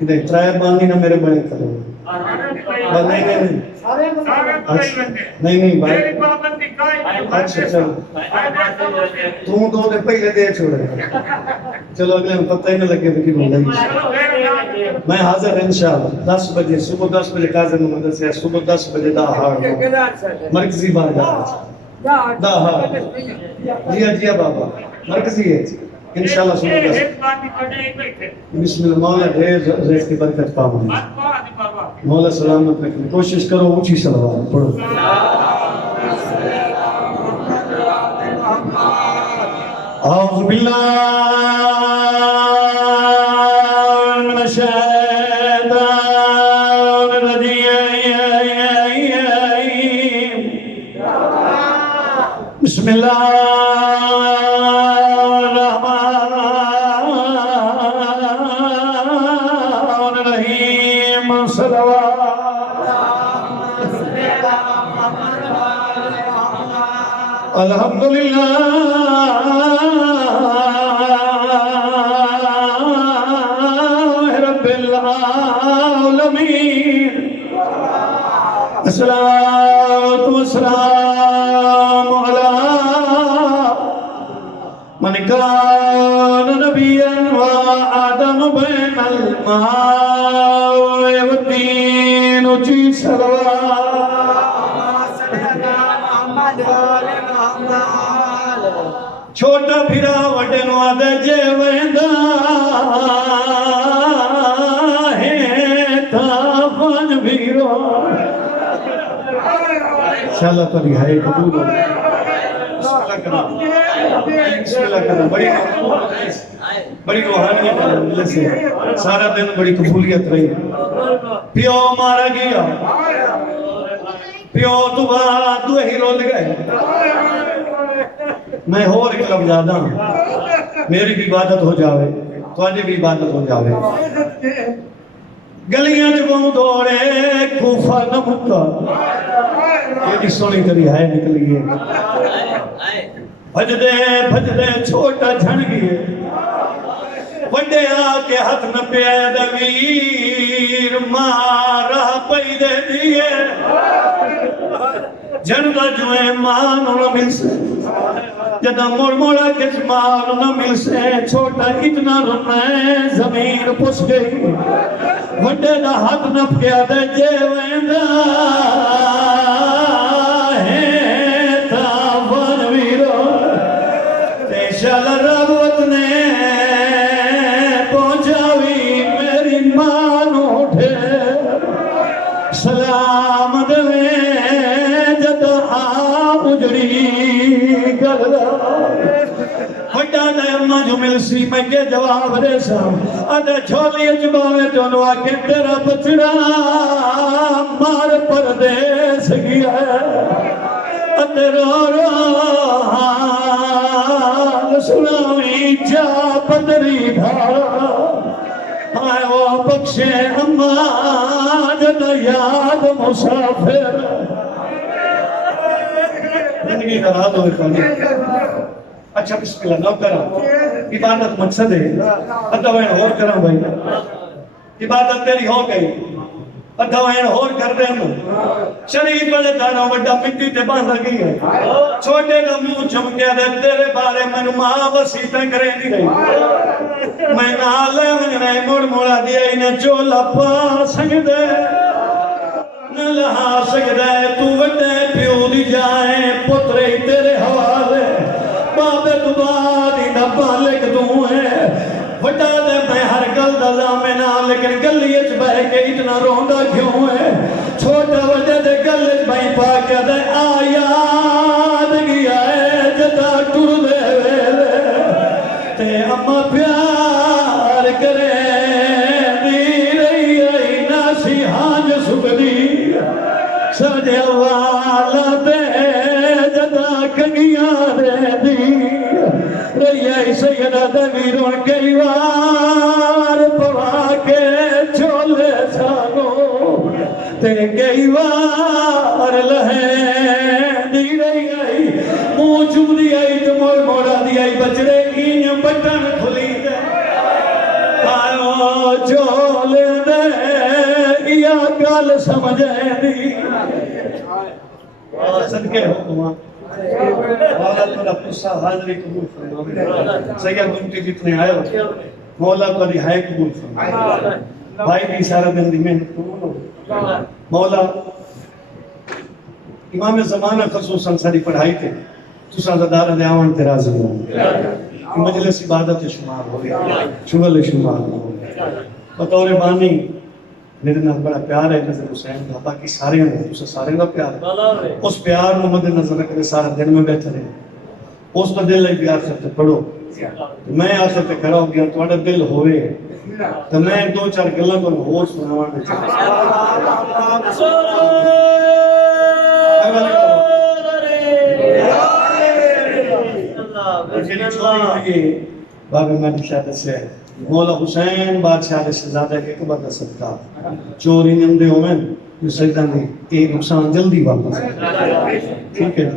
کہ ٹرائب باندھی نہ میرے بڑے کرو نہیں بھائی اچھا چلو تم دو دے پہلے دے چھوڑے چلو اگلے میں پتہ ہی نہ لگے کہ بولے میں حاضر انشاءاللہ 10 بجے صبح 10 بجے کاظم مدرسے ہے صبح 10 بجے دا ہاڑ مرکزی بازار دا ہاڑ جی بابا مرکزی ہے انشاءاللہ صبح 10 بسم اللہ مولا ڈھیر رزق کی برکت پاؤں مولا سلامت رکھنے کوشش کرو اونچی صلوات پڑھو اعوذ باللہ من الشیطان الرجیم بسم اللہ الحمدللہ رب العالمین الصلاۃ والسلام علی من کان نبیا وآدم بین الماء والطین اونچی چھوٹا پھرا وڈے نو آدھے جے ویندا ہے تا فن بھیرو انشاءاللہ تبھی ہے قبول ہو بسم اللہ کرنا بڑی روحانیت ملے سے سارا دن بڑی قبولیت رہی پیو مارا گیا پیو تو بعد دو ہی رول گئے میں اور ایک لفظ زیادہ ہوں میری بھی عبادت ہو جاوے تواجی بھی عبادت ہو جاوے گلیاں جبوں دوڑے کوفہ نہ مکہ یہ بھی سونی کری ہے نکلی ہے بھج دے چھوٹا جھن گئے وڈے آکے ہاتھ نہ پیا دویر مارا پئی دے دیئے جنگا جوئے مانو نہ مل سے جدہ مڑ موڑا کچ مانو نہ مل سے چھوٹا اتنا رنے زمین پس گئی وڈے دا ہاتھ نہ پیا دے جے ویندہ ہے تا ون ویرو تیشال ربوت نے پہنچاوی میری مانو اٹھے سلام دے وڈا دے اماں جو مل سی میں کے جواب دے سا ادھے چھولی اجباوے جنو آکے تیرا بچڑا مار پردیس گیا ہے ادھے رو حال سناوی جا پدری دھارا آئے وہ بخشے اماں جدہ یاد مسافر زندگی کا رات ہوئے کھانے اچھا بسم اللہ نو کرا عبادت مقصد ہے ادھا وین اور کرا بھائی عبادت تیری ہو گئی ادھا وین اور کر دیں شریف بلے دانا وڈا مٹی تے باندھا گئی ہے چھوٹے کا منہ چمکے دے تیرے بارے میں ماں وسیطیں کریں دی رہی میں نالے من رہے مڑ موڑا دیا انہیں چولا پا سنگ دے نہ لہا سکدے تو وڈے پیو دی جائیں پترے تیرے حوالے بابے تو بادی نہ بالک دوں ہے وڈا دے میں ہر گل دا زامنہ لیکن گلیچ بہ کے اتنا روندہ کیوں ہے چھوٹا وڈے دے گلیچ بہی پاکے دے آیاد گیا ہے جتا ٹر دے ویلے تے اما پیار کرے دی رہی آئی ناسی ہانج سکدی سجے والا دے جدا کنگیاں دے دی رہی سیدہ دویرون کئی وار پوا کے چھولے سانو تے کئی وار لہے دی رہی آئی منہ چم دی آئی تو موڑ موڑا دی آئی بچڑے این بٹن کھلی دے چولے دے یا گل سمجھے دی صدقے حکمہ مولا تھوڑا قصہ حاضری قبول فرمائے سید گمٹی جتنے آئے ہو مولا تھوڑی ہائے قبول فرمائے بھائی بھی سارا دن دی محنت قبول ہو مولا امام زمانہ خصوصاً ساری پڑھائی تھے تساں دار دیوان تے راضی ہو مجلس عبادت شمار ہو گیا شغل شمار ہو گیا بطور بانی میرے نال بڑا پیار ہے نظر حسین کا باقی سارے ہیں تساں سارے کا پیار ہے اس پیار کو مد نظر رکھنے سارا دن میں بیٹھے رہے اس کا دل ہے پیار سے پڑھو میں آخر تے کھڑا ہو گیا تھوڑا دل ہوئے تو میں دو چار گلاں کو ہور سناواں گا بابے مہدی شہادت سے مولا حسین بادشاہ علیہ شہزادہ کے قبر کا صدقہ چوری نندے ہوئے جو سجدہ میں ایک نقصان جلدی واپس ٹھیک ہے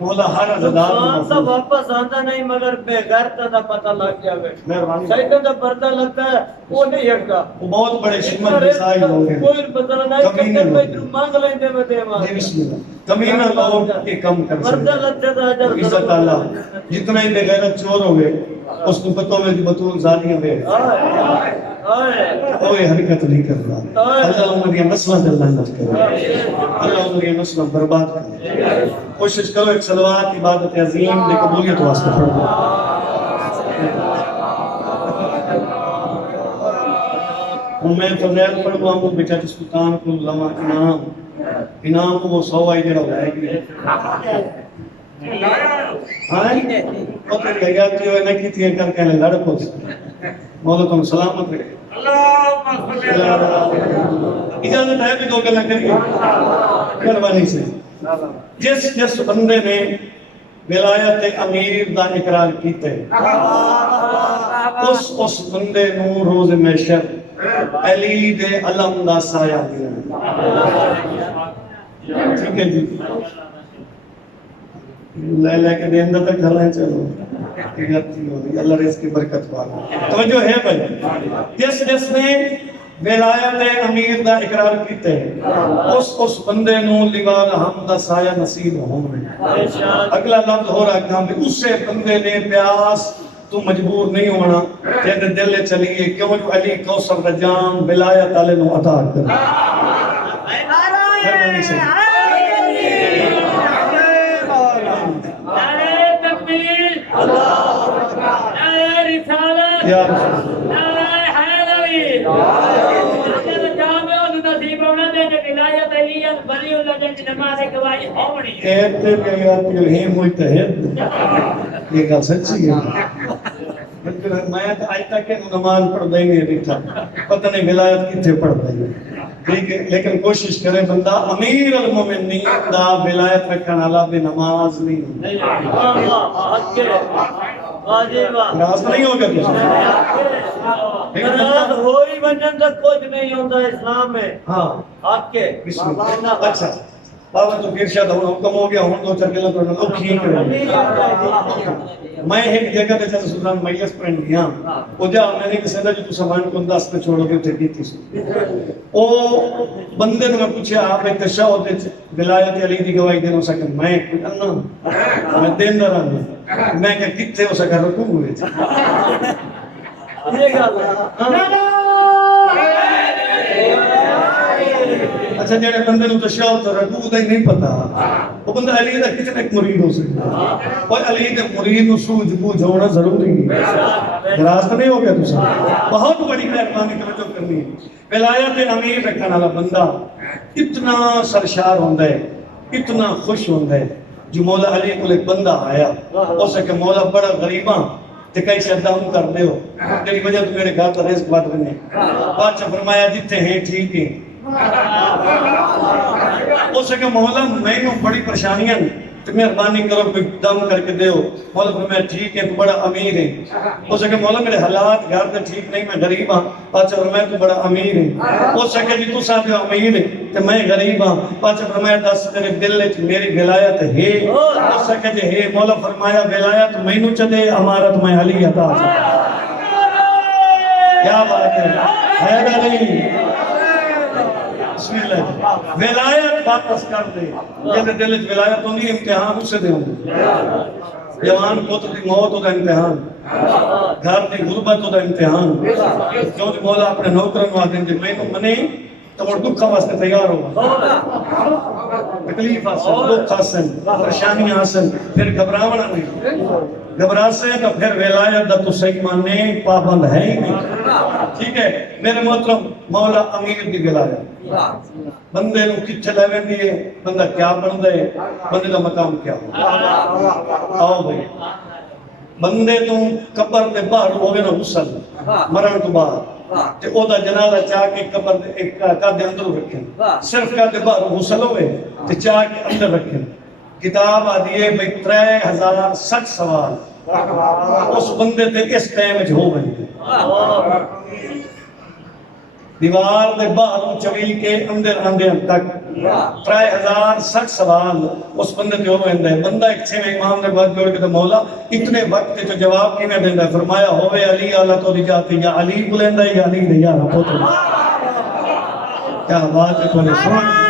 مولا ہر عزدار نقصان تو واپس آتا نہیں مگر بے غیرت دا پتہ لگ جاوے سجدہ دا پردہ لگتا ہے وہ نہیں ہٹتا وہ بہت بڑے شمت مسائل لوگ ہیں کوئی بدل نہیں کمینہ لوگ مانگ لیندے میں دے ماں بسم اللہ کمینہ لوگ کے کم کر پردہ لگتا ہے عزت اللہ جتنا ہی بے غیرت چور ہوئے اس کو پتوں میں کہ بطول ظالم ہوئے کوئی حرکت نہیں کرتا اللہ انہوں نے نسلہ دلانت کرے اللہ انہوں نے نسلہ برباد کرے کوشش کرو ایک صلوات عبادت عظیم نے قبولیت واسطہ پڑھ دو میں فضیل پڑھوں آمود بچاچ سلطان کو لما انام کو وہ سوائی جڑا ہوئے گی وہ تیری حیاتی ہوئے نہ کی تھی کر کہنے لڑکو مولا تم سلامت رکھے اجازت ہے بھی دو گلہ کریے مہربانی سے جس بندے نے ولایت امیر دا اقرار کیتے اس بندے نو روز محشر علی دے علم دا سایہ دیا ٹھیک ہے جی لے کے دین تک گھر ہیں چلو اللہ رزق کی برکت والا توجہ ہے بھائی جس نے ولایت امیر دا اقرار کیتے اس بندے نو لیوال حمد دا سایہ نصیب ہونے اگلا لفظ ہو رہا کہ اس سے بندے نے پیاس تو مجبور نہیں ہونا جیسے دل چلیے کیوں جو علی کوثر دا جام ولایت علی نو عطا کر یا رسول یہ گل سچی ہے میں آج تک نماز پڑھتا ہی نہیں دیکھا پتہ نہیں ولایت کتنے پڑھتا ہی ٹھیک ہے لیکن کوشش کرے بندہ امیر المومنین دا ولایت رکھنے والا بے نماز نہیں راست نہیں ہوگا ناراض ہوئی بننے تک کچھ نہیں ہوتا اسلام میں ہاں آپ کے بسم اللہ اچھا بابا تو پھر شاید حکم ہو گیا ہوں دو چار گلا تو اوکھی کریں میں ایک جگہ پہ چل سلطان میس پڑھن گیا وہ جا میں نے کسی دا جو تو سامان کو انداز پہ چھوڑو گے اتھے کیتی سو او بندے نے پوچھا آپ ایک تشہد ولایت علی دی گواہی دینا سکن میں کوئی انا میں دین دارا نہیں میں کہ کتنے ہو سکا رکو ہوئے تھے یہ گل اچھا جڑے بندے نو تشہد تو رکوع دا ہی نہیں پتا وہ بندہ علی دا کتنا ایک مرید ہو سکتا اور علی دے مرید نو سوجھ بوجھ ہونا ضروری ہے راست نہیں ہو گیا تو سب بہت بڑی مہربانی توجہ کرنی ہے ولایت امیر رکھنے والا بندہ اتنا سرشار ہوندا ہے اتنا خوش ہوندا ہے جو مولا علی کو ایک بندہ آیا اسے کہ مولا بڑا غریباں تے کئی شہدہ ہم کر دے ہو تیری وجہ تو میرے گھر کا رزق بات بنے بادشاہ فرمایا جتنے ہیں ٹھیک ہیں اسے کہ مولا میں نے بڑی پریشانیاں تو مہربانی کرو کوئی دم کر کے دیو مولا فرمایا ٹھیک ہے تو بڑا امیر ہے اسے کہ مولا میرے حالات گھر تے ٹھیک نہیں میں غریب ہاں بادشاہ فرمایا تو بڑا امیر ہے اسے کہ جی تو ساتھ امیر ہے کہ میں غریب ہاں بادشاہ فرمایا دس تیرے دل وچ میری ولایت ہے اسے کہ جی ہے مولا فرمایا ولایت مینوں چ دے امارت میں علی عطا کیا بات ہے حیدر علی بسم اللہ ولایت واپس کر دے جیسے دل وچ ولایت ہوندی امتحان اسے دے ہوندے جوان پتر دی موت ہوتا امتحان گھر دی غربت ہوتا امتحان کیوں جو مولا اپنے نوکرن واسطے جے میں منے تو وہ دکھا واسطے تیار ہو تکلیف آسن دکھ آسن پریشانی آسن پھر گھبراونا نہیں گھبرا سے تو پھر ولایت دا تو صحیح ماننے پابند ہے ہی نہیں ٹھیک ہے میرے محترم مولا امیر دی ولایت بندے نو کچھ لے ویندی ہے بندہ کیا بندا ہے بندے دا مقام کیا ہو آؤ بھائی بندے تو قبر دے باہر ہوگے نا غسل مرن تو بعد تے او دا جنازہ چاہ کے قبر دے ایک کا دے اندر رکھیں صرف کا دے باہر غسل ہوئے تے چاہ کے اندر رکھیں کتاب آدیے بھئی 3060 سوال اس بندے تے اس ٹائم وچ ہو گئے دیوار دے باہر چوی کے اندر اندر تک 3060 سوال اس بندے تے ہو گئے بندہ ایک چھویں امام نے بات جوڑ کے تو مولا اتنے وقت کے جو جواب کی میں دیندا فرمایا ہوئے علی اعلیٰ تو رجاتی یا علی بلندہ یا علی دے یا پوتر کیا بات ہے کونے سن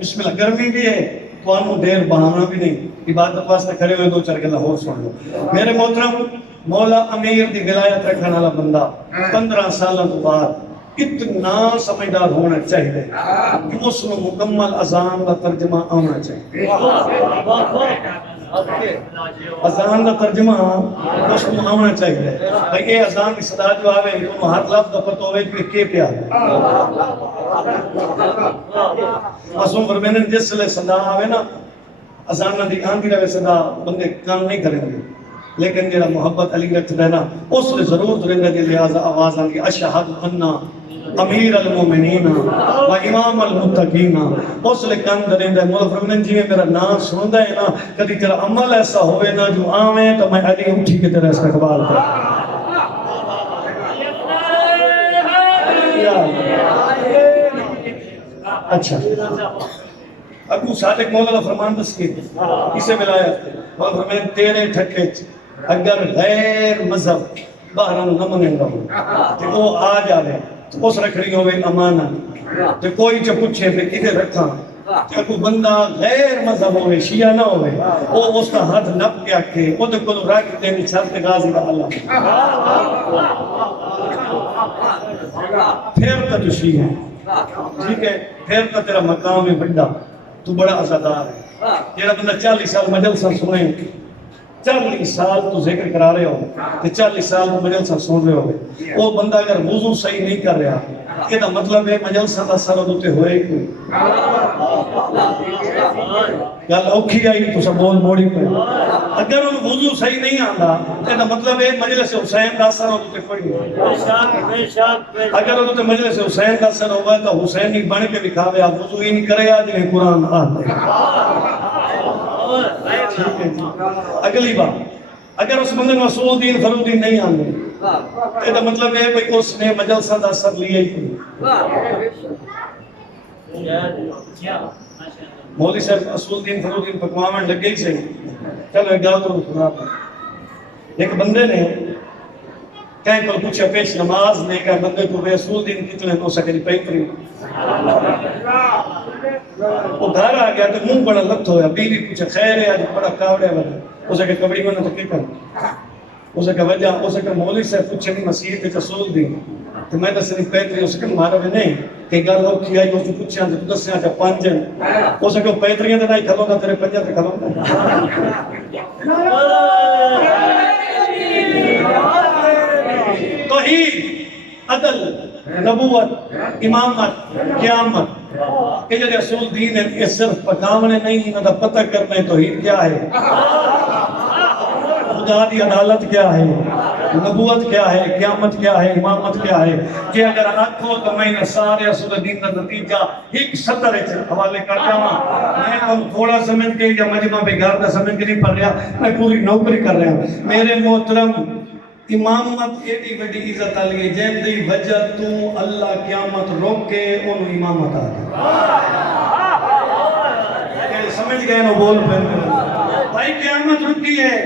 بسم اللہ گرمی بھی ہے تو آنو دیر بہانا بھی نہیں عبادت واسطے کھڑے ہوئے دو چار گلا اور سن لو میرے محترم مولا امیر دی ولایت رکھنے والا بندہ 15 سالوں کے بعد اتنا سمجھدار ہونا چاہیے کہ اس میں مکمل اذان کا ترجمہ آنا چاہیے اذان کا ترجمہ اس میں آنا چاہیے بھائی یہ اذان کی صدا جو آوے انہوں ہر لفظ کا پتہ ہوئے کہ کیا پیا ہے معصوم فرمائیں جس لئے صدا آوے نا اذان دی آندھی رہے صدا بندے کام نہیں کریں گے لیکن جیڑا محبت علی رکھ دینا اس لئے ضرور درندہ دی لہذا آواز آنگی اشہد انہ امیر المومنین و امام المتقین اس لئے کن درندہ مولا فرمائیں جی میرا نام سنندہ ہے نا کدی تیرا عمل ایسا ہوئے نا جو آویں تو میں علی اٹھی کے تیرا استقبال کروں اچھا ابو صادق مولا فرمان دس کی اسے ولایت مولا فرمائیں تیرے ٹھکے اگر غیر مذہب باہران نمنے گا تو وہ آ جاوے تو اس رکھڑی ہوئے امانہ تو کوئی جو پوچھے پہ ادھر رکھا کہ کوئی بندہ غیر مذہب ہوئے شیعہ نہ ہوئے وہ اس کا ہاتھ نپ کے آکے وہ تو کلو راک دینی چھلتے غازی کا اللہ پھر تا جو شیعہ ٹھیک ہے پھر تا تیرا مقام ہے بڑا تو بڑا عزادار ہے تیرا بندہ 40 سال مجلسہ سنیں 40 سال تو ذکر کرا رہے ہو کہ 40 سال تو مجلسہ سن رہے ہو وہ بندہ اگر وضو صحیح نہیں کر رہا یہ دا مطلب ہے مجلسہ دا سر ہوتے ہوئے کوئی گل اوکھی آئی تو سب بول موڑی کوئی اگر وہ وضو صحیح نہیں آندا یہ دا مطلب ہے مجلس حسین دا سر ہوتے کوئی اگر وہ مجلس حسین دا سر ہوگا تو حسین ہی بن کے دکھاوے آپ وضو ہی نہیں کرے آج یہ قرآن آتے اگلی بات اگر اس بندے مسعود دین فرودین نہیں آنے یہ مطلب ہے کہ اس نے مجلسہ دا سر لیا ہی مولی صاحب مسعود دین فرودین پکوامن لگ گئی سے چلو ایک گاؤں تو سنا ایک بندے نے کہیں کو پوچھا پیش نماز نے کہا بندے کو مسعود دین کتنے ہو سکے نہیں پیتری وہ گھر آ گیا تو منہ بڑا لت ہویا بیوی پوچھا خیر ہے آج بڑا کاوڑے والا اسے کہ کبڑی میں نے تو کی کرنا اسے کہ وجہ اسے کہ مولی سے پوچھے نہیں مسیح کے رسول دی تو میں دس نہیں پیتری اسے کہ مارا بھی نہیں کہ گل ہو کیا ہے اسے پوچھا تو دس سے پانچن اسے کہ پیتریاں دے نہیں کھلو گا تیرے پنجہ تے کھلو توحید عدل نبوت امامت قیامت کہ جو رسول دین ہے یہ صرف پکاونے نہیں انہاں دا پتہ کرنا ہے توحید کیا ہے خدا دی عدالت کیا ہے نبوت کیا ہے قیامت کیا ہے امامت کیا ہے کہ اگر آنکھوں تو میں نے سارے رسول دین کا نتیجہ ایک سطر ہے حوالے کر جاواں میں تو تھوڑا سمجھ کے یا مجمع پہ گھر کا سمجھ کے نہیں پڑھ رہا میں پوری نوکری کر رہا ہوں میرے محترم امامت ایڈی بڑی عزت آلی ہے جن دی وجہ تو اللہ قیامت روک کے انہوں امامت آ گیا سمجھ گئے نا بول پہ بھائی قیامت رکی ہے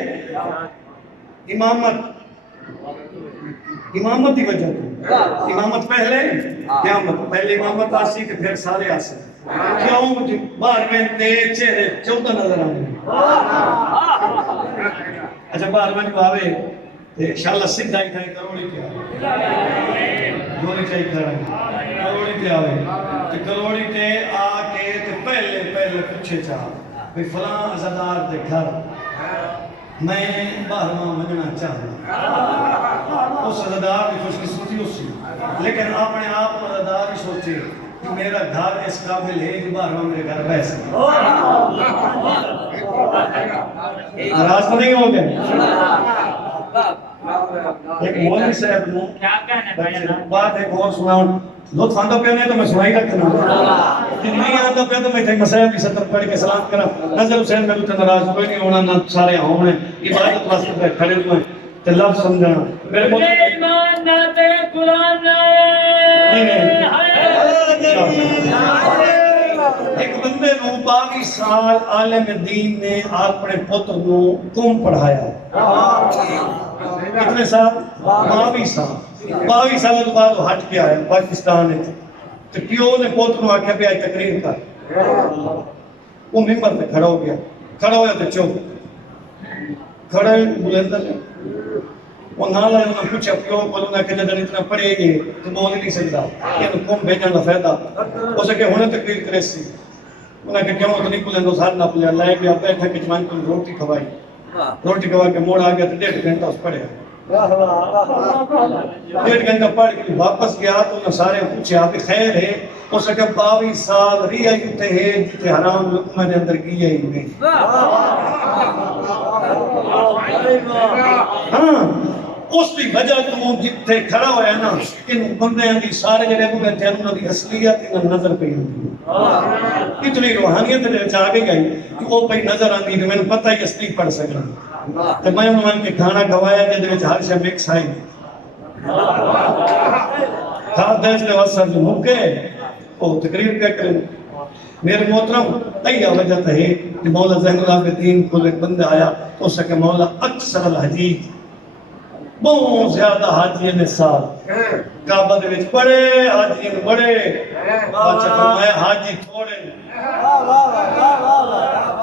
امامت کی وجہ سے امامت پہلے قیامت پہلے امامت آسی کہ پھر سارے آسے کیوں باہر میں دے چہرے 14 نظر آنے اچھا باہر میں جو آوے انشاءاللہ سدھا ہی تھا کروڑی کیا گولی چاہی کھڑا کروڑی تے آوے تو کروڑی تے آکے پہلے پچھے چاہ بھی فلاں عزدار دے گھر میں باہر ماں مننا چاہتا اس عزدار کی خوش قسمتی اسی لیکن اپنے آپ کو عزدار ہی سوچے کہ میرا گھر اس قابل ہے کہ باہر ماں میرے گھر بیسے راست نہیں ہو گئے ایک مولوی صاحب نے بات ایک اور سناؤں لطف آندہ پہ نہیں تو میں سنائی رکھنا نہیں آندہ پہ تو میں تھے مسائب کی سطر پڑھ کے سلام کرا نظر حسین میں تو ناراض کوئی نہیں ہونا نہ سارے ہوں عبادت واسطے پہ کھڑے ہوئے تو لفظ سمجھنا میرے کو ایمان ناتے قرآن ایک بندے نو 22 سال عالم دین نے اپنے پتر نو کم پڑھایا کتنے سال 22 سال کے بعد وہ ہٹ کے آیا پاکستان میں تو پیو نے پوتر نو آکھیا پہ آئی تقریر کر وہ ممبر پہ کھڑا ہو گیا کھڑا ہویا تو چوک کھڑا بلندر نے وہ نالا نے انہوں پوچھا پیو کو انہوں کہ جدن اتنا پڑھے گئے تو بول نہیں سکتا یہ کم بھیجا نہ فائدہ ہو سکے ہونے تقریر کرے سی انہوں کہ کیوں تو نہیں بلندو سار نہ پلیا لائے گیا بیٹھا کہ جوان کو روٹی کھوائی روٹی کھوا کے موڑ آگیا تو 1.5 گھنٹہ اس پڑھے 1.5 گھنٹہ پڑھ کے واپس گیا تو انہوں سارے پوچھے آپ خیر ہے ہو سکے 22 سال ری آئی ہوتے ہیں جتے حرام لکمہ نے اندر کی ہی نہیں ہاں اس کی وجہ تو جتے کھڑا ہویا نا ان بندے ہیں سارے جڑے کو بیٹھے ہیں انہوں نے اصلیت انہوں نظر پہ ہوتی اتنی روحانیت دے چاہ گئی کہ وہ پہ نظر آتی تو میں نے پتہ ہی اصلی پڑھ سکنا تو میں انہوں نے کھانا کھوایا جدے وچ ہر شے مکس آئی کھا دیس نے وصل جو مکے وہ تقریر کیا کریں میرے محترم ایہ وجہ ہے کہ مولا زین العابدین کو ایک بندہ آیا تو اس کہ مولا اکثر الحجیج بہت زیادہ حاجیین نصاب کعبہ دے وچ بڑے حاجیین بڑے بادشاہ فرمایا حاجی تھوڑے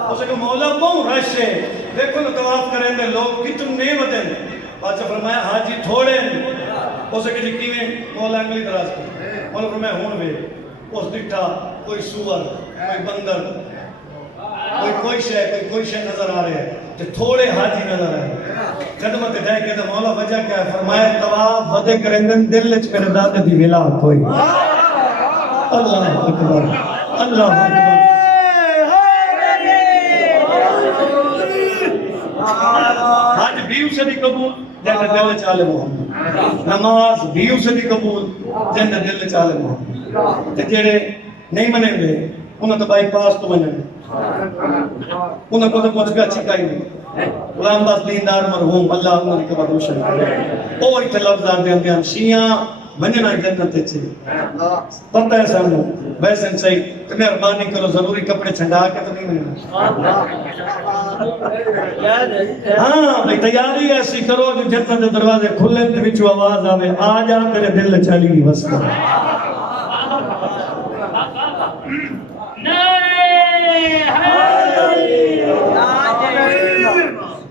اس کہ مولا بہت رش ہے دیکھو نا طواف کریں دے لوگ کتنے ودن بادشاہ فرمایا حاجی تھوڑے اس کہ جی کیویں مولا انگلی دراز کر مولا فرمایا ہون وے اس دکھتا کوئی سور کوئی بندر کوئی شے نظر آ رہے ہیں تو تھوڑے حاجی نظر آئے خدمت جائے کہ تو مولا وجہ کیا ہے فرمایا طواف ودے کرندن دل وچ میرے دادے دی ولا کوئی اللہ اکبر اللہ اکبر حج بھی اسے بھی قبول جنت دل چالے محمد نماز بھی اسے بھی قبول جنت دل چالے محمد جڑے نہیں منیں گے انہوں تو بائی پاس تو منیں گے انہوں کو تو کچھ بھی اچھی کہیں نہیں غلام باز دیندار مرحوم اللہ انہوں نے کبھر روشن کرے اوہ ایک لفظار دے اندیان شیعہ مننا جنت تے پتہ ہے سامنے ویسے صحیح تو مہربانی کرو ضروری کپڑے چھنڈا کے تو نہیں مننا ہاں بھئی تیاری ایسی کرو جو جنت دے دروازے کھلے تے وچ آواز آوے آ جا تیرے دل چلی وسکا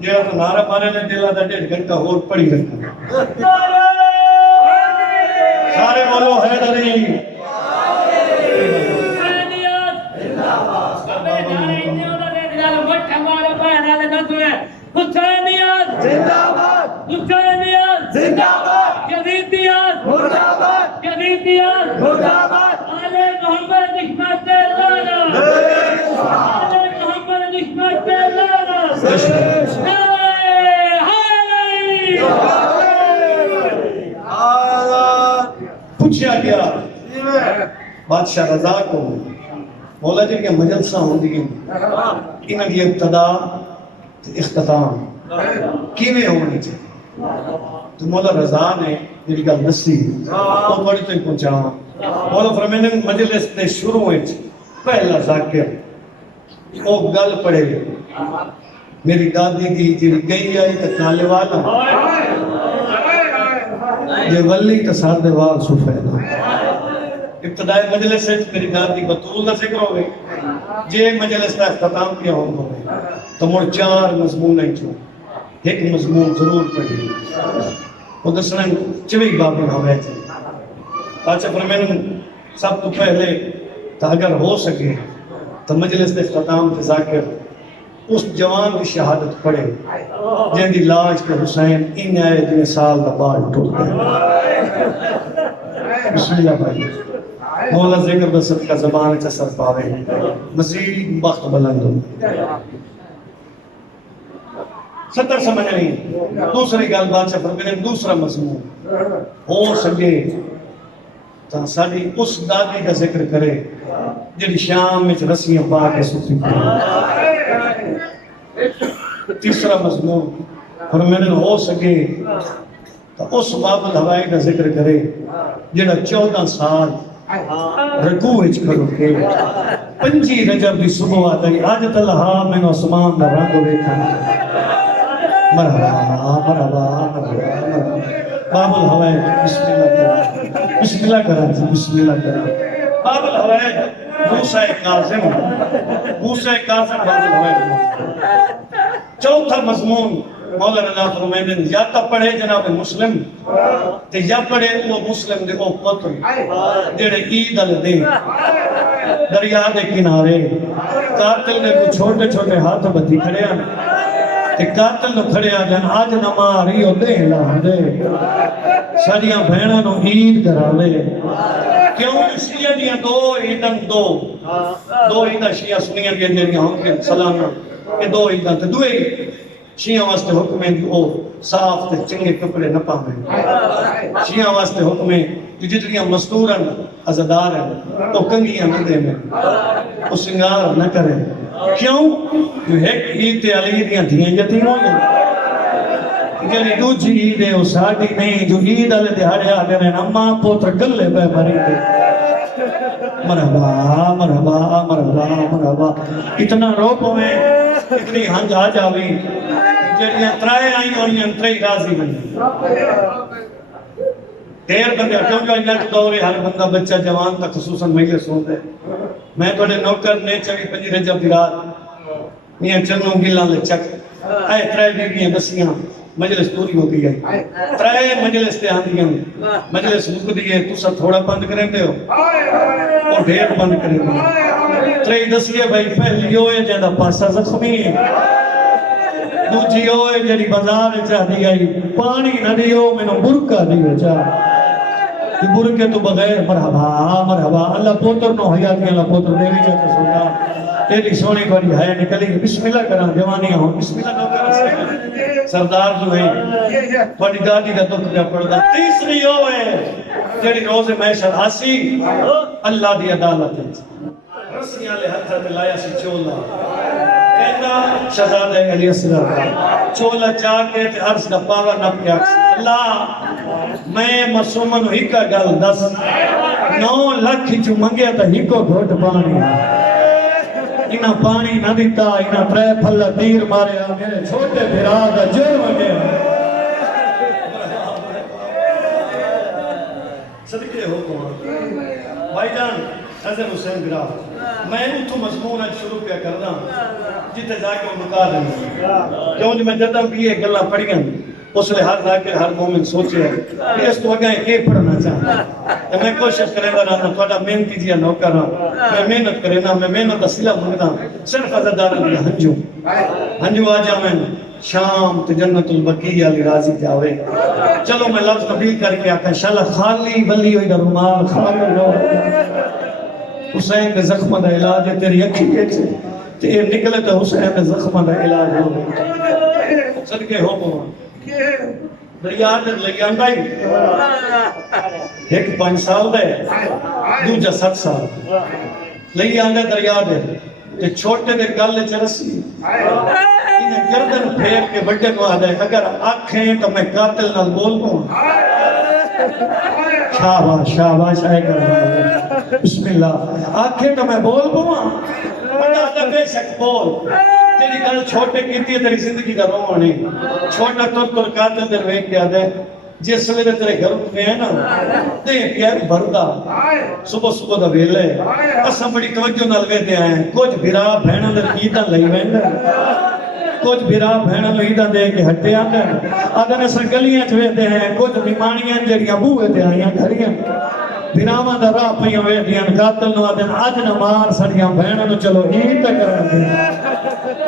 یہ تو نعرہ مارے نے دل آدھا 1.5 گھنٹہ اور پڑی رکھا سارے بولو حیدری حسینیت زندہ باد حسینیت زندہ باد یزیدیت مرد آباد یزیدیت مرد آباد آل محمد نشمت لانا آل محمد نشمت لانا پوچھا گیا بادشاہ رضا کو مولا جی کے مجلسہ ہوں دیئے انہاں کی ابتدا اختتام کیویں ہونی چاہیے تو مولا رضا نے میری گل دسی وہ تھوڑی تک پہنچا مولا فرمانے مجلس دے شروع وچ پہلا ذاکر وہ گل پڑے میری دادی دی جی گئی آئی تو کالے والا یہ ولی تو سادے وال سفیدہ ابتدائی مجلس سے میری دادی بطول کا ذکر ہو گئی جے مجلس کا اختتام کیا ہو گئی تو مڑ 4 مضمون نہیں چھو ایک مضمون ضرور پڑھی وہ دسنا چوئی بابی ہوئے تھے آچھا فرمین سب تو پہلے تو اگر ہو سکے تو مجلس کے اختتام کے ذاکر اس جوان کی شہادت پڑھے جن دی لاش کے حسین ان آئے دن سال دا بال ٹوٹ گئے بسم اللہ بھائی مولا ذکر دا صدقہ زبان چسر پاوے مزید بخت بلند ہو 70 سمجھ نہیں دوسری گل بات سے فرمائے دوسرا مضمون ہو سکے تو ساری اس دادی کا ذکر کرے جڑی شام میں رسیاں پا کے سوتی پڑے تیسرا مضمون فرمائے ہو سکے تو اس باب الہوائی کا ذکر کرے جڑا 14 سال رکوع اچ کرو کے 5 رجب دی صبح آتا ہے آج تلہا میں نے عثمان دا رنگ دیکھا مرحبا مرحبا مرحبا باب الہوائی بسم اللہ کرا بسم اللہ کرا بسم اللہ کرا باب الہوائی موسیٰ کاظم باب الہوائی چوتھا مضمون مولا رضا فرمائے یا تا پڑھے جناب مسلم تے یا پڑھے وہ مسلم دے او پتر جڑے عید ال دے دریا دے کنارے قاتل نے کو چھوٹے چھوٹے ہاتھ بدھی کھڑے ہیں تے قاتل نو کھڑے آ جان آج نہ ماری او دے لا دے ساڈیاں بہناں نو عید کرا لے کیوں شیعہ دیاں دو عیداں شیعہ سنیاں دیاں جڑیاں ہوں کہ سالانہ کہ 2 عیداں تے دوئے شیعہ واسطے حکم ہے کہ وہ صاف تے چنگے کپڑے نہ پاویں شیعہ واسطے حکم ہے کہ جتنیاں مستورن عزادار ہیں تو کنگیاں نہ دے میں وہ سنگار نہ کریں کیوں کہ ایک عید تے علی دیاں دھیاں یتیم ہو گئے یعنی دوجی عید ہے وہ ساڑی نہیں جو عید علی دیہاڑے آگے رہے اماں پوتر گلے پہ مری دے مرحبا مرحبا مرحبا مرحبا اتنا روپ میں اتنی ہنج آ جاوی جڑیاں 3 آئیں اور یہ 3 راضی بنی دیر بندے کیونکہ اللہ کے دور ہر بندہ بچہ جوان تک خصوصاً مہیلے سون دے میں توڑے نوکر نے 24 رجب دی رات میاں چنوں گلاں لے چک آئے 3 بیویاں دسیاں مجلس پوری ہو گئی ہے 3 مجلس تے آندیاں مجلس مک دیئے تسا تھوڑا بند کریں دے ہو اور ڈھیر بند کریں دے 3 دسیے بھائی پہلی ہوئے جیدہ پاسا زخمی ہے دوجی ہوئے جیدی بازار چاہ دی آئی پانی نہ دیو میں نے برکہ دیو چاہ یہ برکے تو بغیر مرحبا مرحبا اللہ پوتر نو حیات کی اللہ پوتر دیوی چاہتا سننا تیری سونی بڑی ہے نکلی بسم اللہ کرنا جوانی ہوں بسم اللہ نو کرنا سردار جو ہے بڑی دادی کا دکھ پہ پڑھتا تیسری ہوئے جیڑی روز محشر حاسی اللہ دی عدالت ہے رسیاں لے حضرت لایا سی چولا کہتا شہزادہ علی السلام چولا چاہ کے تے عرض کا پاوا نب کے اللہ میں مسومن ہی کا گل 9 لاکھ چو منگیا تا ہی کو گھوٹ پانی انہاں پانی نہ دیتا انہاں 3 پھلا تیر ماریا میرے چھوٹے بھرا دا جرم گیا صدقے ہو کو بھائی جان حضر حسین گراف میں اتھو مضمون آج شروع کیا کرنا جتے جا کے مکا دیں کیوں جو میں جدہ بھی یہ گلہ پڑھ گئے اس لئے ہر ذاکر ہر مومن سوچے کہ اس تو اگائیں ایک پڑھنا چاہتا میں کوشش کریں گا رہنا تو محنتی جیا نوکر ہوں میں محنت کریں نا میں محنت اصلہ مانگتا صرف عزدار اللہ ہنجو آ جاویں شام تے جنت البقیہ علی راضی جاوے چلو میں لفظ تبدیل کر کے آتا انشاءاللہ خالی ولی ہوئی دا رومال خالی رو حسین کے زخمہ دا علاج ہے تیری اکھی کے تے نکلے تو حسین کے زخمہ دا علاج ہو صدقے ہو پہاں دریا دے لگی آنڈائی ایک 5 سال دے دوجہ 7 سال لگی آنڈا دریا دے تے چھوٹے دے گل چرسی انہیں گردن پھیر کے بڑے کو آدھے اگر آنکھیں تو میں قاتل نہ بول پاؤں شاباش شاباش آئے کر بسم اللہ آنکھیں تو میں بول پاؤں بڑا تے بے شک بول تیری گل چھوٹے کیتی ہے تیری زندگی دا روح نہیں چھوٹا تر قاتل دے ویکھ کے آدے جس ویلے تیرے گھر اٹھے ہیں نا تے پیار بھردا صبح دا ویلے اساں بڑی توجہ نال ویندے ہیں کچھ بھرا بہناں دے عیداں لئی ویندے کچھ بھرا بہناں نوں عیداں دے کے ہٹے آندے آدھے اساں گلیاں چ ویندے ہیں کچھ بیماریاں جڑیاں بوئے تے آئیاں گھریاں بھراواں دا راہ پئیاں ویندیاں قاتل نوں آدھے اج نہ مار سڑیاں بہناں نوں چلو عید تے کرا دے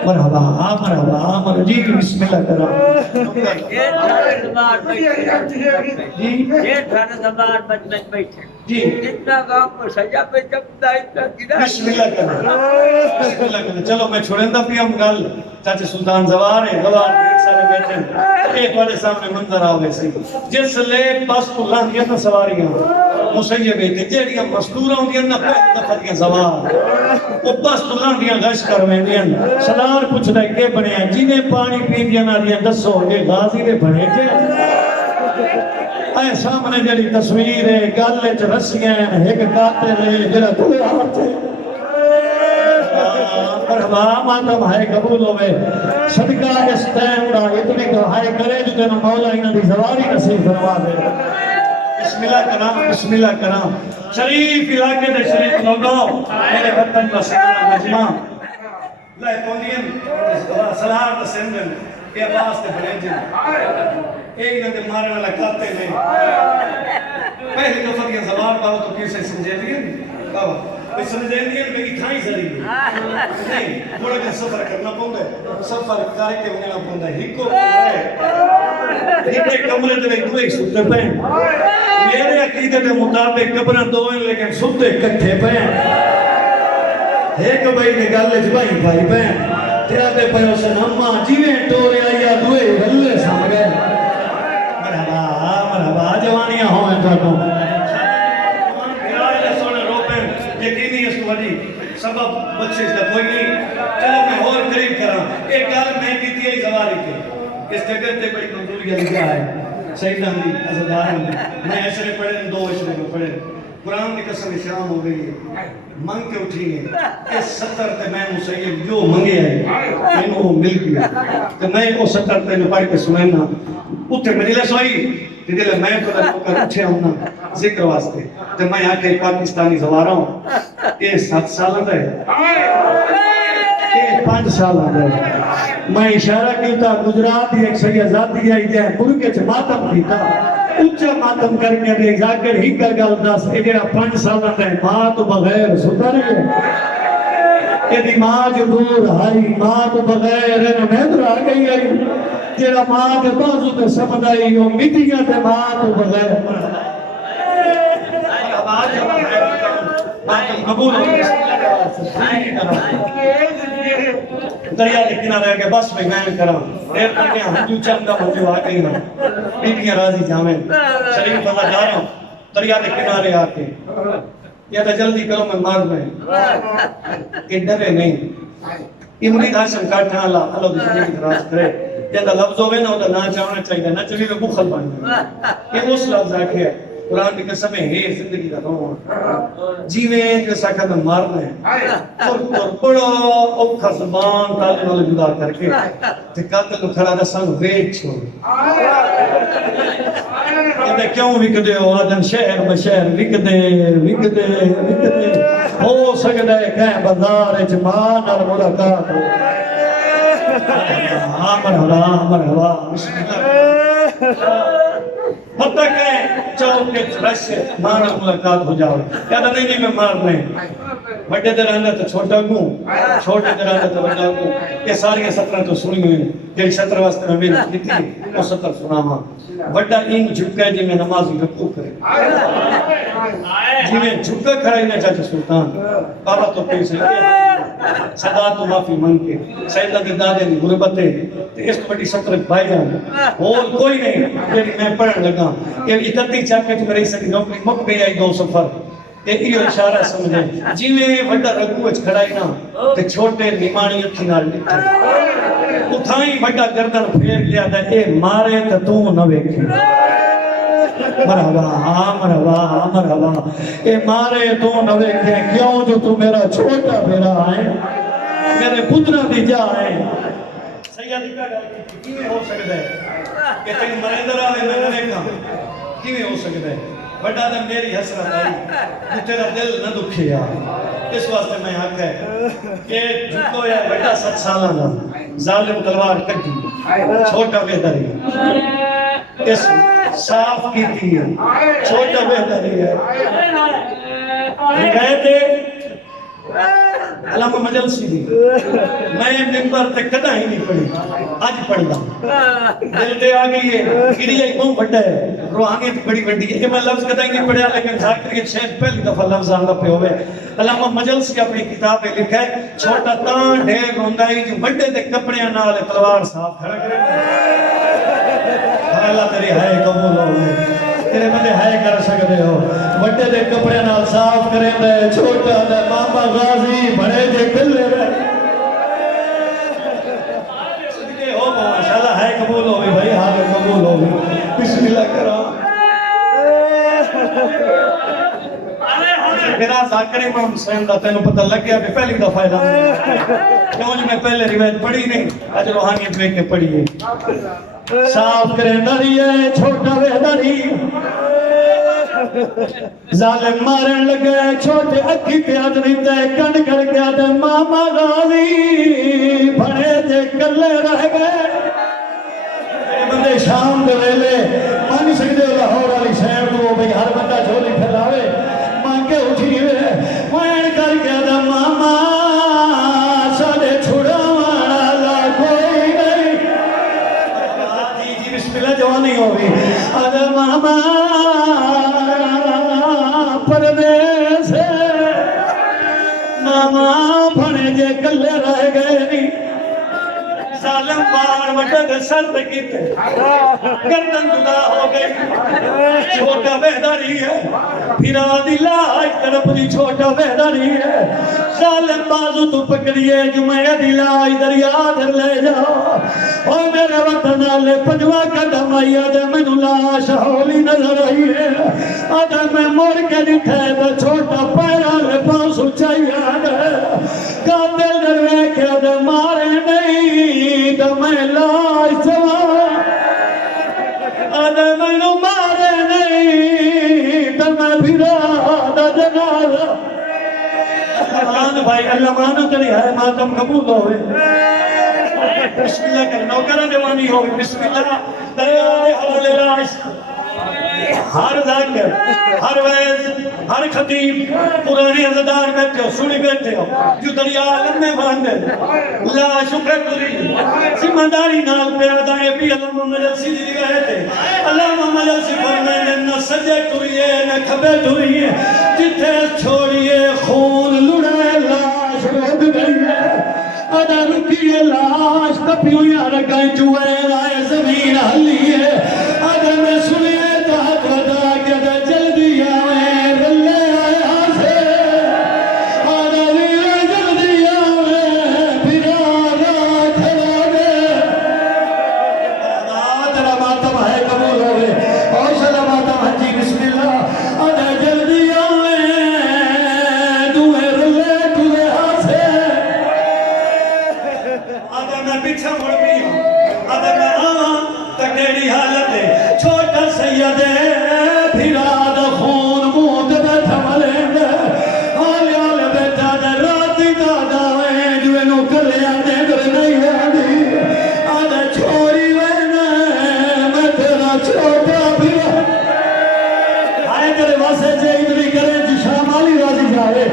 مرحبا مرحبا جی بسم اللہ کرا یہ سارے زبان بیٹھے جی اتنا کام کو سجا پہ چپتا اتنا گرا بسم اللہ کرا چلو میں چھوڑندہ پی ہم گل چاچے سلطان زوار ہے زوار ایک سارے بیٹھے ایک والے سامنے منظر آوے سی جس لے بس اللہ دیا نا سواریاں مسیح بیٹھے جیڑیاں مستورہ ہوں دیا نا پہت دفعہ زوار وہ بس اللہ دیا گش کرویں دیا سلار پوچھ دے کے بنے ہیں جنہیں پانی پی دیا نا دیا دسو یہ غازی دے بنے جے اے سامنے جڑی تصویر ہے گالے چ رسیاں ایک قاتل ہے جڑا دوے ہاتھ ہے مرحبا ماتم ہے قبول ہوئے صدقہ اس ٹائم دا اتنی دعائیں کرے جو تینوں مولا انہاں دی زواری نصیب فرما دے بسم اللہ کرام شریف علاقے دے شریف لوگوں میرے وطن کا سیدنا مجمع لائے پوندین سلار دا سندن یہ عباس دے بڑے جن ایک دن مارے والا کھاتے ہیں پہلی دفعہ یہ زبان بابا تو کیسے سمجھے دیئے بابا اس سمجھے دیئے میں اتھائی ذریعے نہیں تھوڑا کہ سفر کرنا پوندا ہے سفر کر کے ہونا پوندا ہے ہکو ہکے کمرے دے وچ دوے ستے پے میرے عقیدے دے مطابق قبراں دو ہیں لیکن ستے اکٹھے پے ایک بھائی نے گل وچ بھائی پے تیرا تے پے اس نما جیویں ٹورے آیا دوے گلے سام گئے مرحبا جوانیاں ہوئے تو یقینی اس کو وجی سبب بچے سے کوئی نہیں چلو میں اور قریب کرا ایک گل میں کیتی ہے زواری کے اس جگہ تے بڑی منظوری لگا ہے سیدنا دی عزدار میں اشرے پڑھے دو اشرے کو پڑھے قرآن کی قسم شام ہو گئی ہے منگ کے اٹھی ہے اس ستر تے میں مسیب جو منگے ہے انہوں مل گیا کہ میں وہ ستر تے جو پڑھ کے سنینا اتھے مجلس ہوئی کہ دلے میں تو در کر اٹھے ہوں نا ذکر واسطے تو میں یہاں کے پاکستانی زوارہ ہوں یہ 7 سال ہے یہ 5 سال ہے میں اشارہ کیتا گجرات ایک سیازادی آئی جائے برکے چھ ماتم کیتا اچھا ماتم کر کے دے جاکر ہی کا گل دس یہ جڑا 5 سال ہے ماں تو بغیر ستا رہی ہے یہ دی ماں جو دور آئی ماں تو بغیر نمیدر آ گئی آئی جیڑا ماں کے بازو تے سمجھ آئی وہ مٹیاں تے ماں تو بغیر قبول ہو دریا کے کنارے کے بس میں میں کرا دیر کرنے ہنجو چندہ مجھو آ گئی نا بیٹیاں راضی جامیں شریف اللہ جا رہا ہوں دریا کے کنارے آ کے یا تو جلدی کرو میں مار میں کہ ڈرے نہیں یہ مرید حاشم کاٹھا اللہ دوسرے کی دراز کرے یا تو لفظ ہوئے نا وہ تو نہ چاہنا چاہیے نہ چلی میں بخل بن گئے یہ اس لفظ آکھے قرآن کی قسم ہے زندگی کا روح جیویں جو ساکھا میں مارنا ہے اور بڑا اوکھا زبان تالے والے جدا کر کے تے قاتل نو کھڑا دا سنگ ویچ چھوڑ کہتے کیوں وکدے ہو آدم شہر بشہر وکدے ہو سکتا ہے کہیں بازار اجمان اور ملاقات ہو مرحبا بسم اللہ حتیٰ کہ چوک کے رش سے مارا ملاقات ہو جاؤ کہتا نہیں میں مارنے بڑے در آندہ تو چھوٹا گوں چھوٹے در آندہ تو بڑا گوں یہ ساری 17 تو سنی ہوئی جیڑی 17 واسطے میں میری کتنی وہ 17 سنا ماں بڑا انگ جھکا جی میں نمازی رکھو کرے جی میں جھکا کھڑائی نہ چاچا سلطان بابا تو پیسے صدا تو معافی من کے سیدہ دے دادے دی غربت ہے اس کو بڑی 17 بھائی جان اور کوئی نہیں جیڑی میں پڑھن لگا یہ 31 چاکے تو میری سکی نوکری مک گئی آئی 2 سفر یہ اشارہ سمجھے جی میں بڑا رکھو اچھ کھڑائی نا تے چھوٹے نیمانی اکھی نال لکھے اتھائیں بڑا گردن پھیر لیا تھا اے مارے تا تو نہ ویکھی مرحبا اے مارے تو نہ ویکھے کیوں جو تو میرا چھوٹا میرا ہے میرے پترا دی جا ہے سیدی کا گل کی ہو سکتا ہے کہ تین مریندر آوے میں نے کہا کیویں ہو سکتا ہے بڑا تے میری حسرت آئی تیرا دل نہ دکھیا اس واسطے میں حق ہے کہ جھکو یا بڑا 7 سالاں دا ظالم تلوار کٹی چھوٹا بہتری اس صاف کی تھی چھوٹا بہتری ہے گئے تھے علامہ مجلسی دی میں ممبر تے کدا ہی نہیں پڑھی اج پڑھدا دل تے آ گئی ہے گری ایک بہت بڑا ہے روحانی بڑی بڑی ہے میں لفظ کدا ہی نہیں پڑھیا لیکن ذاکر یہ شاید پہلی دفعہ لفظ آندا پہ ہوئے علامہ مجلسی اپنی کتاب میں لکھا ہے چھوٹا تاں ڈھیر ہوندا ہے جو بڑے تے کپڑیاں نال تلوار صاف کھڑا کرے اللہ تیری ہے قبول ہوئے تیرے بندے ہے کر سکتے ہو بڑے دے کپڑے نال صاف کریں دے چھوٹا دے ماما غازی بڑے دے کلے دے صدقے ہو ماشاءاللہ ہے قبول ہوئی بھائی حال قبول ہوئی بسم اللہ کرو میرا ذاکر امام حسین دا تینوں پتہ لگ گیا کہ پہلی دفعہ اعلان کیوں جو میں پہلے روایت پڑھی نہیں آج روحانیت میں کے پڑھی ہے صاف کریں داری ہے چھوٹا ویداری ظالم مارن لگے چھوٹے اکھی پیاد نہیں دے کنڈ کر گیا دے ماما غازی بھڑے دے کلے رہ گئے بندے شام دے ویلے مانی سکتے ہو لاہور والی شہر کو بھئی ہر بندہ جھولی پھیلاوے مانگے اٹھی ہوئے وین کر گیا دے ماما ساڑے چھڑا وانا لا کوئی نہیں جی بسم اللہ جوانی ہوگی ادھے ماما پردیس ماما بھنے جے کلے رہ گئے نہیں ظالم بار وٹے سر پہ کیتے گردن جدا ہو گئی چھوٹا بہداری ہے پھرا دلا ایک طرف دی چھوٹا بہداری ہے ظالم بازو تو پکڑیے جو میں دلا ادھر یاد لے جاؤ اور میرے وطن والے پنجوا قدم آئی دے مینوں لاش ہولی نظر آئی ہے آدھے میں مڑ کے نٹھے تے چھوٹا پیرا لے پاس چاہیے قاتل دروے کے دے مارے نہیں تو میں لاش جوان آدھے میں نو مارے نہیں تو میں بھیرا دا جنازہ بھائی اللہ مانو تیری ہے ماتم قبول ہوئے بسم اللہ کریں نوکرہ دیوانی ہوگی بسم اللہ دریا دے حوالے لاش ہر ذاکر ہر ویز ہر خطیب پرانے عزدار بیٹھے ہو سنی بیٹھے ہو جو دریا لمبے باندھے لا شکر کری ذمہ داری نال پیادا ہے بھی علامہ مجلسی دی روایت ہے علامہ مجلسی فرمائے نہ سجے ٹریے نہ کھبے ٹریے جتھے چھوڑیے خون لڑے لاش رد گئی ہے ادا رکیے لاش کپیوں یا رکھائیں چوئے رائے زمین ہلی ہے اگر میں سنیے تحت ودا کہ دا جلدی آئے رلے آیا سے آدھا ویرہ جلدی آئے پھرا را کھلا دے آدھا ماتم ہے قبول ہوئے اور شدہ ماتم ہے جی بسم اللہ آدھا جلدی آئے دوئے رلے کلے آسے آدھا میں پیچھا مڑ بھی ہوں آدھا میں آواں تکیڑی حالت ہے چھوٹا سید ہے پھرا دا خون موت بیٹھا ملیں دے آلے آلے بیٹھا دے راتی دا داوے جو انہوں کلے آنے در نہیں آدھی آدھا چھوڑی وینے میں تیرا چھوٹا پھرا آئے تیرے واسے جے ادری کریں جی شامالی راضی جاوے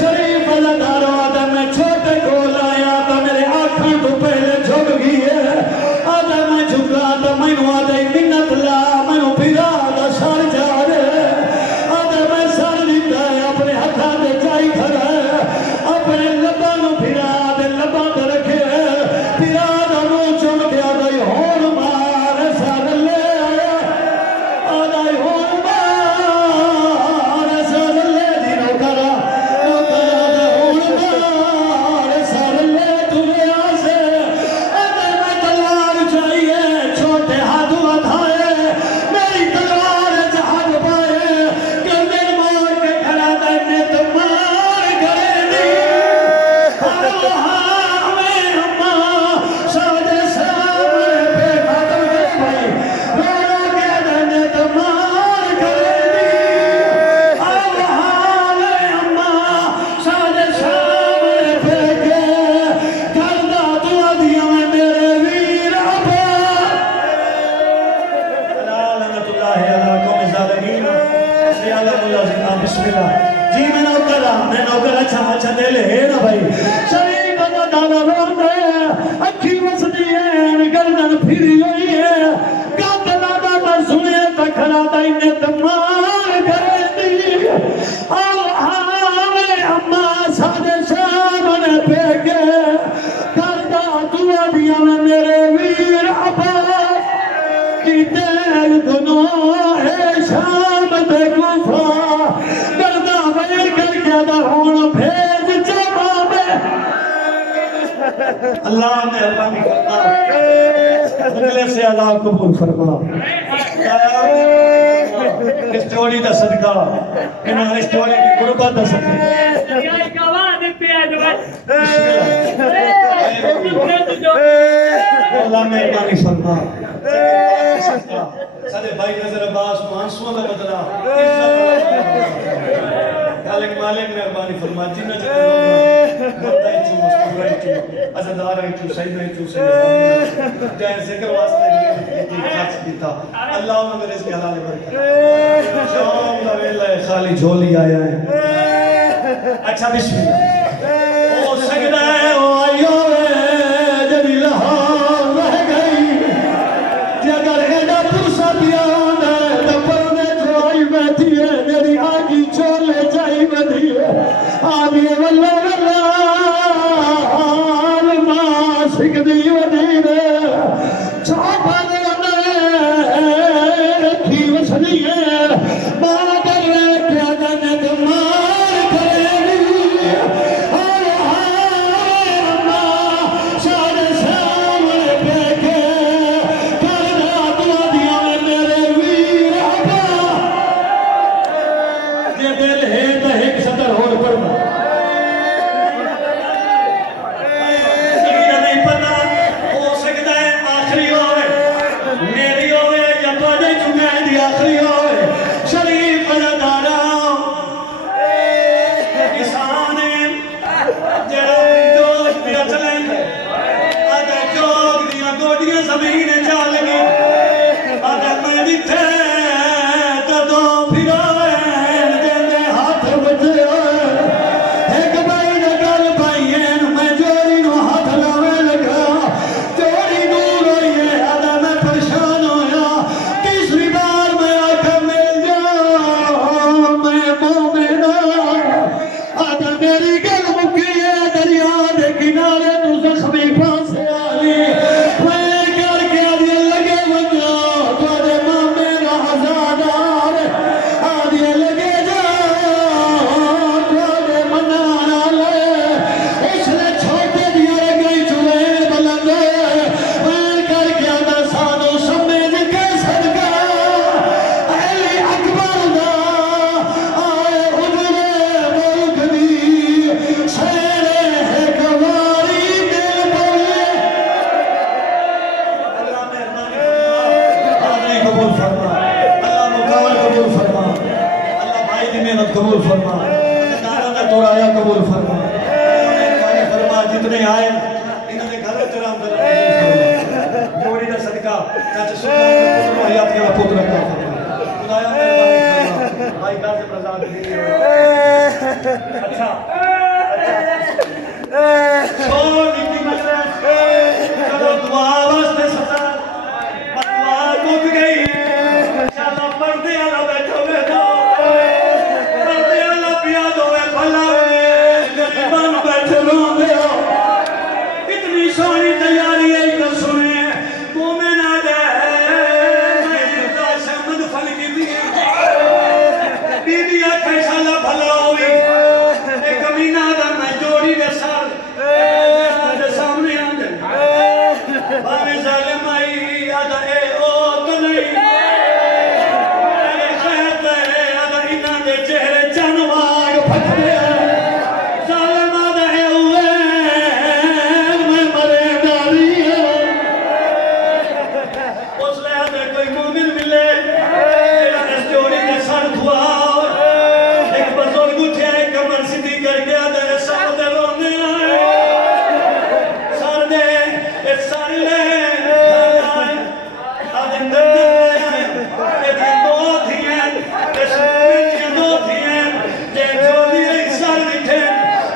شریف اللہ دارو آدھا میں چھوٹے کو لایا تا میرے آنکھاں تو پہلے جھگ گئی ہے آدھا میں جھگا تا میں نو آدھے منت لا میں نو پھرا دا سر جا رہے آدھا میں سر دیتا ہے اپنے ہتھا دے چائی کھڑا ہے اپنے لبا نو پھرا دے لبا دے رکھے پھرا دا نو چون کے آدھا ہون مار سر لے آیا آدھا ہون مار سر لے دی نو کرا نو بسم اللہ جی میں نوکر اچھا دے لے نا بھائی شریف اللہ دادا روند ہے اکھی وسدی ہے گردن پھری ہوئی ہے قاتل آدھا سنے تکھڑا دائنے تمار کرے دی آوے اممہ سادے شامن پیگے کردہ دعا دیا میں میرے ویر عباس کی تیل دنوں ہے شام دے گفا کردہ بیر کر کے دا ہون بھیج جمع میں اللہ نے اربانی کرنا اگلے سے عذاب قبول فرما اسٹوری دا صدقہ انہاں اسٹوری کی قربت دا صدقہ اللہ میں اربانی فرما سارے بھائی نظر عباس مانسوں دا بدلا خالق مالک میں اربانی فرما جنہ جنہ مرد ایچو مستقر ایچو عزدار ایچو سیدہ ایچو سیدہ جائے ذکر واسطے خرچ دیتا اللہ انہوں نے رزق حلال برکت شام لویلہ خالی جھولی آیا ہے اچھا بسم اللہ او سجدہ ہے او آئیو ہے جبی لہار رہ گئی کہ اگر ایڈا پرسا بیان ہے تو پردے جو آئی بیٹھی ہے میری آگی چولے جائی بیٹھی ہے آدھی واللہ واللہ سکھ دی ودیر چھاپا دینے رکھی وسنی ہے بادر کیا جنت مار کرے گی سارے سامنے پیکے کردہ دعا دیا میں میرے ویر عبا یہ دل ہے تو ایک صدر ہور پڑھنا آخری ہوئے شریف ازادارہ کسانے جڑا دوست دیا چلیں گے آدھا چوک دیا گوڑیاں زمین چال گی آدھا میں دیتے تو دو پھرویں جیندے ہاتھ بچے ہوئے ایک بھائی نکل بھائیین میں جوڑی نو ہاتھ لاوے لگا جوڑی نور ہوئی ہے آدھا میں پریشان ہویا تیسری بار میری گل مکی ہے دریا دے کنارے تو زخمی پھانسے آلی میں کر کے آدھے لگے وجہ توڑے ماں میرا ہزادار آدھے لگے جا توڑے منانا لے اس نے چھوٹے دیا گئی چلے بلندے میں کر کے آدھا سانو سمیج کے صدقہ علی اکبر دا آئے اجرے ملک دی شہرے ہے گواری دل بولے اللہ مہربانی قبول فرما اللہ مقابل قبول فرما اللہ بھائی دی محنت قبول فرما دارہ نے توڑایا قبول فرما مہربانی فرما جتنے آئے انہوں نے گھر احترام کرنا جوڑی دا صدقہ چاچے سلطان کو پتر محیات کے لئے پتر رکھا فرما خدایا مہربانی فرما بھائی کازم رضا دی اچھا چھوڑ کی مجلس چلو دعا واسطے سزا دعا مک گئی چلو پردے والا بیٹھو بیٹھو پردے والا پیا دوے بھلا غریبان بیٹھے رو دے اتنی سونی تیاری ہے کہ سنے مومن آ جائے میں شمد پھل کی بھی بی بی آکھے شالا بھلا ہوئی ایک